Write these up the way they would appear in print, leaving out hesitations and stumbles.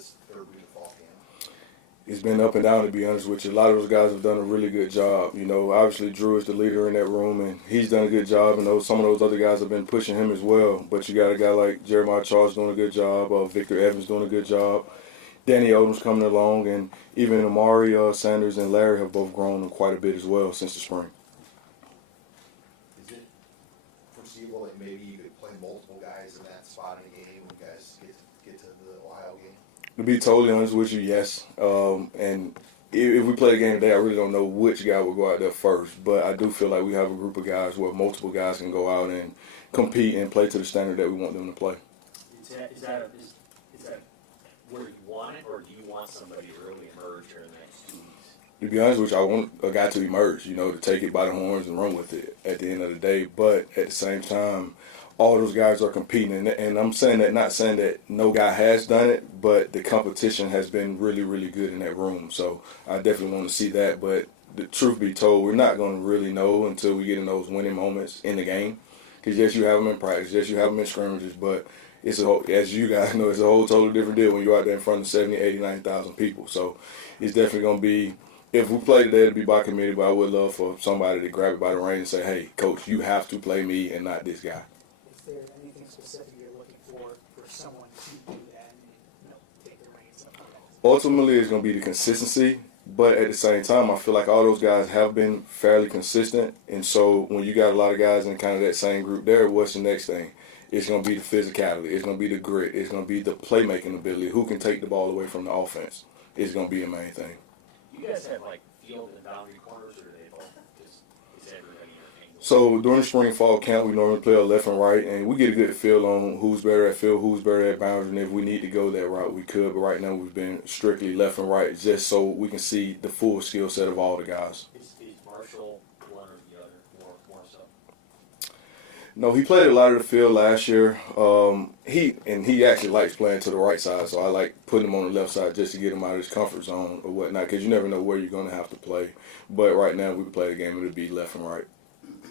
this third week of fall camp? It's been up and down, to be honest with you. A lot of those guys have done a really good job. You know, obviously Drew is the leader in that room, and he's done a good job. And some of those other guys have been pushing him as well. But you got a guy like Jeremiah Charles doing a good job, Victor Evans doing a good job, Danny Odom's coming along, and even Amari Sanders and Larry have both grown quite a bit as well since the spring. Is it foreseeable that maybe you could play multiple guys in that spot in a game when you guys get to the Ohio game? To be totally honest with you, yes. And if we play the game today, I really don't know which guy will go out there first. But I do feel like we have a group of guys where multiple guys can go out and compete and play to the standard that we want them to play. Is that where you want it, or do you want somebody to really emerge here in the next 2 weeks? To be honest with you, I want a guy to emerge, to take it by the horns and run with it at the end of the day. But at the same time, all those guys are competing. And I'm saying that, not saying that no guy has done it, but the competition has been really, really good in that room. So I definitely want to see that. But the truth be told, we're not going to really know until we get in those winning moments in the game. Because, yes, you have them in practice. Yes, you have them in scrimmages. But as you guys know, it's a whole totally different deal when you're out there in front of 70, 80, 90,000 people. So it's definitely going to be, if we play today, it'll be by committee. But I would love for somebody to grab it by the reins and say, hey, coach, you have to play me and not this guy. Is there anything specific you're looking for someone to do that and take the reins up? Ultimately, it's going to be the consistency, but at the same time, I feel like all those guys have been fairly consistent, and so when you got a lot of guys in kind of that same group there, what's the next thing? It's going to be the physicality. It's going to be the grit. It's going to be the playmaking ability. Who can take the ball away from the offense is going to be the main thing. You guys have, field and boundary corners, or do they both? Is everybody interchangeable? So during the spring fall camp, we normally play a left and right, and we get a good feel on who's better at field, who's better at boundary, and if we need to go that route, we could. But right now, we've been strictly left and right, just so we can see the full skill set of all the guys. Is Marshall one or the other, more so? No, he played a lot of the field last year. He actually likes playing to the right side, so I like putting him on the left side just to get him out of his comfort zone or whatnot, because you never know where you're going to have to play. But right now, we play the game, it'll be left and right.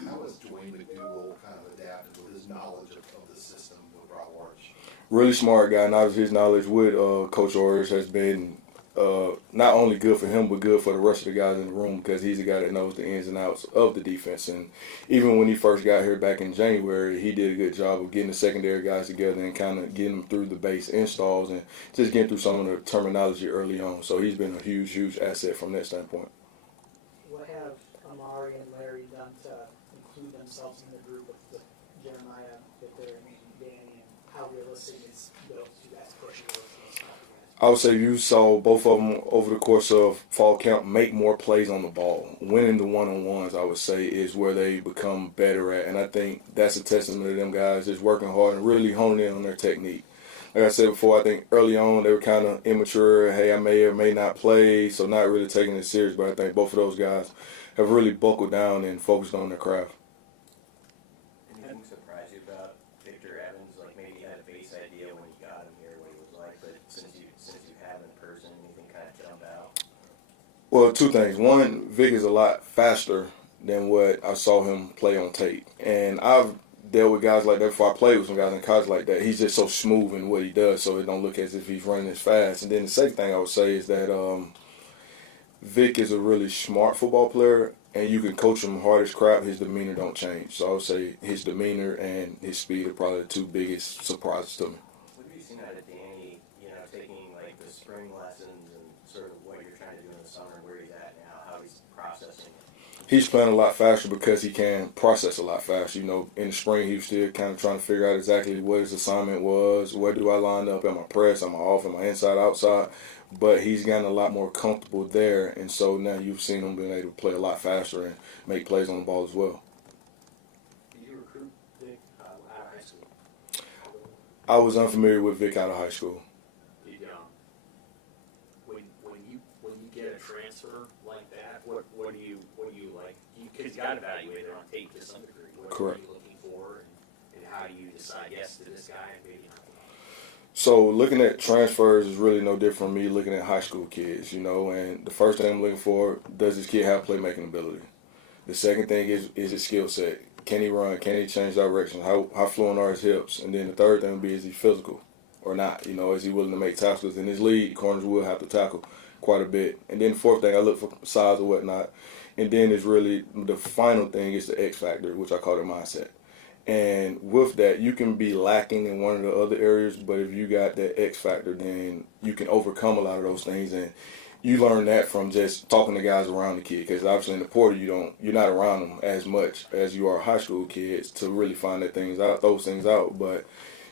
How has Dwayne McDougal kind of adapted with his knowledge of the system with Rob Warch? Really smart guy. Now his knowledge with Coach Orers has been not only good for him, but good for the rest of the guys in the room, because he's a guy that knows the ins and outs of the defense. And even when he first got here back in January, he did a good job of getting the secondary guys together and kind of getting them through the base installs and just getting through some of the terminology early on. So he's been a huge, huge asset from that standpoint. What have Amari and Larry done to include themselves in the group with Jeremiah, Victor, Danny, and how realistic is those two guys pushing those guys? I would say you saw both of them over the course of fall camp make more plays on the ball. Winning the one-on-ones, I would say, is where they become better at. And I think that's a testament to them guys just working hard and really honing in on their technique. Like I said before, I think early on they were kind of immature. Hey, I may or may not play, so not really taking it serious. But I think both of those guys have really buckled down and focused on their craft. Anything surprise you about Victor Evans? Like maybe you had a base idea when you got him here what he was like, but since you have him in person, anything kind of jumped out? Well, two things. One, Vic is a lot faster than what I saw him play on tape. And I've dealt with guys like that before. I played with some guys in college like that. He's just so smooth in what he does, so it don't look as if he's running as fast. And then the second thing I would say is that Vic is a really smart football player, and you can coach him hard as crap. His demeanor don't change. So I would say his demeanor and his speed are probably the two biggest surprises to me. What have you seen out of Danny, taking the spring lessons and sort of what you're trying to do in the summer, where he's at now, how he's processing it? He's playing a lot faster because he can process a lot faster. In the spring, he was still kind of trying to figure out exactly what his assignment was. Where do I line up? Am I press? Am I off? Am I inside, outside? But he's gotten a lot more comfortable there, and so now you've seen him being able to play a lot faster and make plays on the ball as well. Did you recruit Vic out of high school? I was unfamiliar with Vic out of high school. When you get a transfer like that, what do you like? Because you got evaluated on tape to some degree. What Correct. are you looking for, and how do you decide yes to this guy and maybe not? So looking at transfers is really no different from me looking at high school kids, and the first thing I'm looking for, does this kid have playmaking ability? The second thing is his skill set. Can he run? Can he change direction? How fluent are his hips? And then the third thing would be, is he physical? or not? You know, is he willing to make tackles? In his league, corners will have to tackle quite a bit. And then the fourth thing, I look for size or whatnot. And then it's really the final thing is the X factor, which I call the mindset. And with that, you can be lacking in one of the other areas, but if you got that X factor, then you can overcome a lot of those things. And you learn that from just talking to guys around the kid, because obviously in the portal you're not around them as much as you are high school kids to really find those things out. But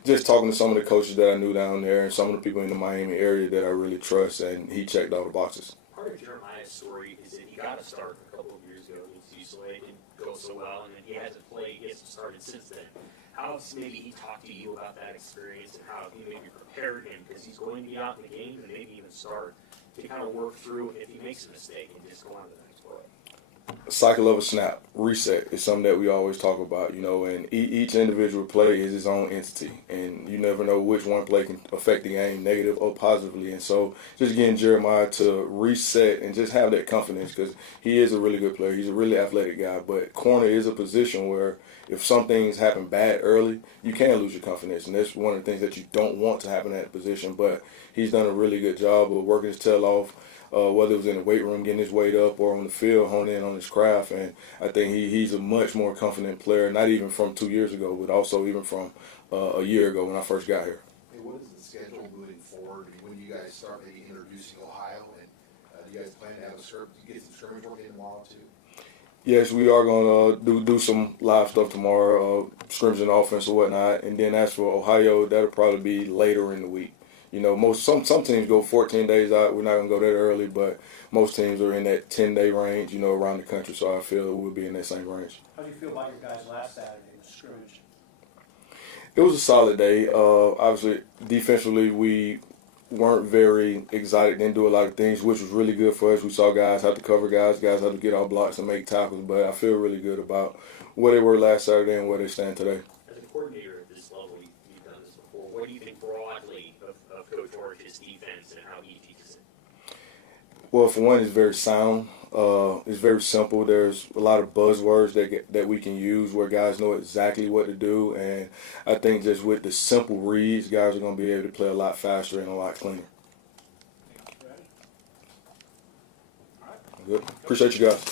just talking to some of the coaches that I knew down there and some of the people in the Miami area that I really trust, and he checked all the boxes. Part of Jeremiah's story is that he got a start a couple of years ago against UCLA. It didn't go so well, and then he hasn't played. He hasn't started since then. How's maybe he talked to you about that experience and how you maybe prepared him, because he's going to be out in the game and maybe even start, to kind of work through if he makes a mistake and just go on to the next play? Cycle of a snap, reset is something that we always talk about, you know, and each individual play is its own entity, and you never know which one play can affect the game negative or positively. And so just getting Jeremiah to reset and just have that confidence, because he is a really good player. He's a really athletic guy, but corner is a position where if some things happen bad early, you can lose your confidence, and that's one of the things that you don't want to happen in that position. But he's done a really good job of working his tail off, whether it was in the weight room getting his weight up or on the field honing in on his craft. And I think he's a much more confident player, not even from 2 years ago, but also even from a year ago when I first got here. Hey, what is the schedule moving forward? I mean, when you guys start maybe introducing Ohio, and do you guys plan to have get some scrimmage work in tomorrow too? Yes, we are going to do some live stuff tomorrow, scrimmaging offense or whatnot. And then as for Ohio, that'll probably be later in the week. You know, some teams go 14 days out. We're not going to go that early, but most teams are in that 10-day range, you know, around the country. So I feel we'll be in that same range. How do you feel about your guys last Saturday in the scrimmage? It was a solid day. Obviously, defensively, we weren't very exotic, didn't do a lot of things, which was really good for us. We saw guys have to cover guys have to get off blocks and make tackles, but I feel really good about where they were last Saturday and where they stand today. As a coordinator at this level, you've done this before. What do you think broadly of Coach Orch's defense and how he teaches it? Well, for one, it's very sound. It's very simple. There's a lot of buzzwords that we can use where guys know exactly what to do, and I think just with the simple reads, guys are going to be able to play a lot faster and a lot cleaner. Good. Appreciate you guys.